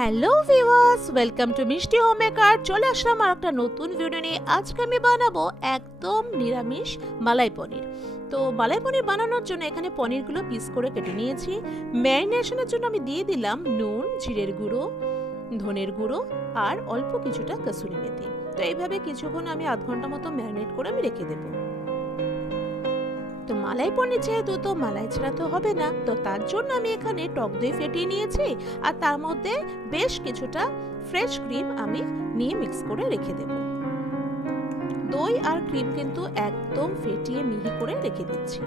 Hello viewers, welcome to মিষ্টি home maker. চলে আসলাম আর একটা নতুন ভিডিও নিয়ে। আজকে আমি বানাবো একদম নিরামিষ মালাই পনির। তো মালাই পনির বানানোর জন্য এখানে পনিরগুলো পিস করে কেটে নিয়েছি। ম্যারিনেশনের জন্য আমি দিয়ে দিলাম নুন, জিরের গুঁড়ো, ধনের গুঁড়ো আর অল্প কিছুটা কসুরি মেথি। তো এইভাবে কিছুক্ষণ আমি আধ ঘন্টা মতো ম্যারিনেট করে আমি রেখে দেবো। তো মালাই পনির যেহেতু, তো মালাই ছাড়া তো হবে না, তো তার জন্য আমি এখানে টক দই ফেটিয়ে নিয়েছি আর তার মধ্যে বেশ কিছুটা ফ্রেশ ক্রিম আমি নিয়ে মিক্স করে রেখে দেব। দই আর ক্রিম কিন্তু একদম ফেটিয়ে মিহি করে রেখে দিচ্ছি।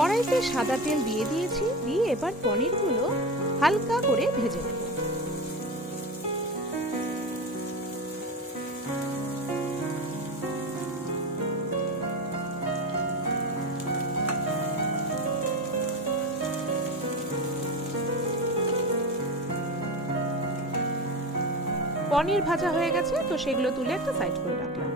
কড়াইতে সাদা তেল দিয়ে দিয়েছি, দিয়ে এবার পনিরগুলো হালকা করে ভেজে নেব। পনির ভাজা হয়ে গেছে, তো সেগুলো তুলে একটা সাইড করে রাখলাম।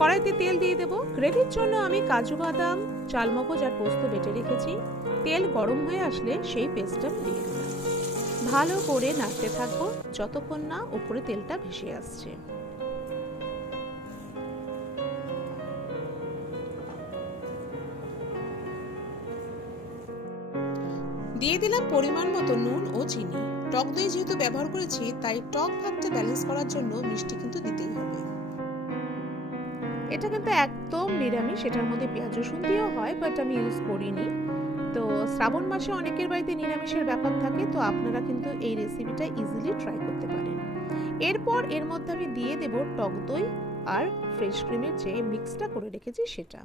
কড়াইতে তেল দিয়ে দেব। গ্রেভির জন্য আমি কাজু বাদাম, চালমগজ আর পোস্ত বেটে রেখেছি। তেল গরম হয়ে আসলে সেই পেস্টটা দিয়ে দিলাম। ভালো করে নাড়তে থাকবো যতক্ষণ না উপরে তেলটা ভেসে আসছে। দিয়ে দিলাম পরিমাণ মতো নুন ও চিনি। টক দই যেহেতু ব্যবহার করেছি, তাই টক ভাবটা ব্যালেন্স করার জন্য মিষ্টি কিন্তু দিতেই হবে। এটা কিন্তু একদম নিরামিষ, এটার মধ্যে পেঁয়াজ রসুন দিয়েও হয়, বাট আমি ইউজ করিনি। তো শ্রাবণ মাসে অনেকের বাড়িতে নিরামিষের ব্যাপার থাকে, তো আপনারা কিন্তু এই রেসিপিটা ইজিলি ট্রাই করতে পারেন। এরপর এর মধ্যে আমি দিয়ে দেব টক দই আর ফ্রেশ ক্রিমের যে মিক্সটা করে রেখেছি সেটা।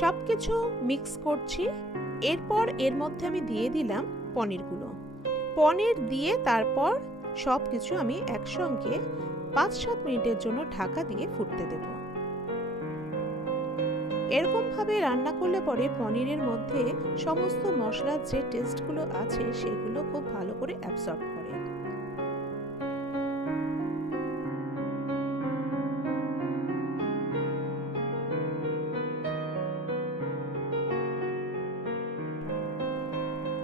সবকিছু মিক্স করছি। এরপর এর মধ্যে আমি দিয়ে দিলাম পনিরগুলো। পনির দিয়ে তারপর সবকিছু আমি একসঙ্গে 5-7 মিনিটের জন্য ঢাকা দিয়ে ফুটতে দেব। এরকম ভাবে রান্না করলে পরে পনিরের মধ্যে সমস্ত মশলার যে টেস্টগুলো আছে সেগুলো খুব ভালো করে অ্যাবসর্ব করে।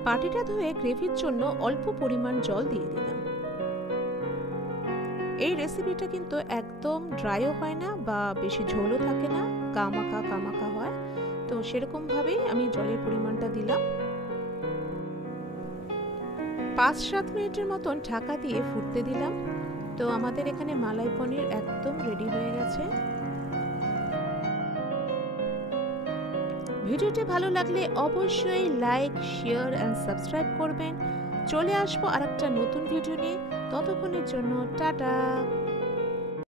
বাটিটা ধুয়ে গ্রেভির জন্য অল্প পরিমাণ জল দিয়ে দিলাম। এই রেসিপিটা কিন্তু একদম ড্রাইও হয় না বা বেশি ঝোলও থাকে না, কামাকা হয়। তো সেরকম ভাবেই আমি জলের পরিমাণটা দিলাম। 5-7 মিনিটের মতন ঢাকা দিয়ে ফুটতে দিলাম। তো আমাদের এখানে মালাই পনির একদম রেডি হয়ে গেছে। ভিডিওটি ভালো লাগলে অবশ্যই লাইক, শেয়ার এন্ড সাবস্ক্রাইব করবেন। চলে আসবো আরেকটা নতুন ভিডিও নিয়ে। ততক্ষণের জন্য টাটা।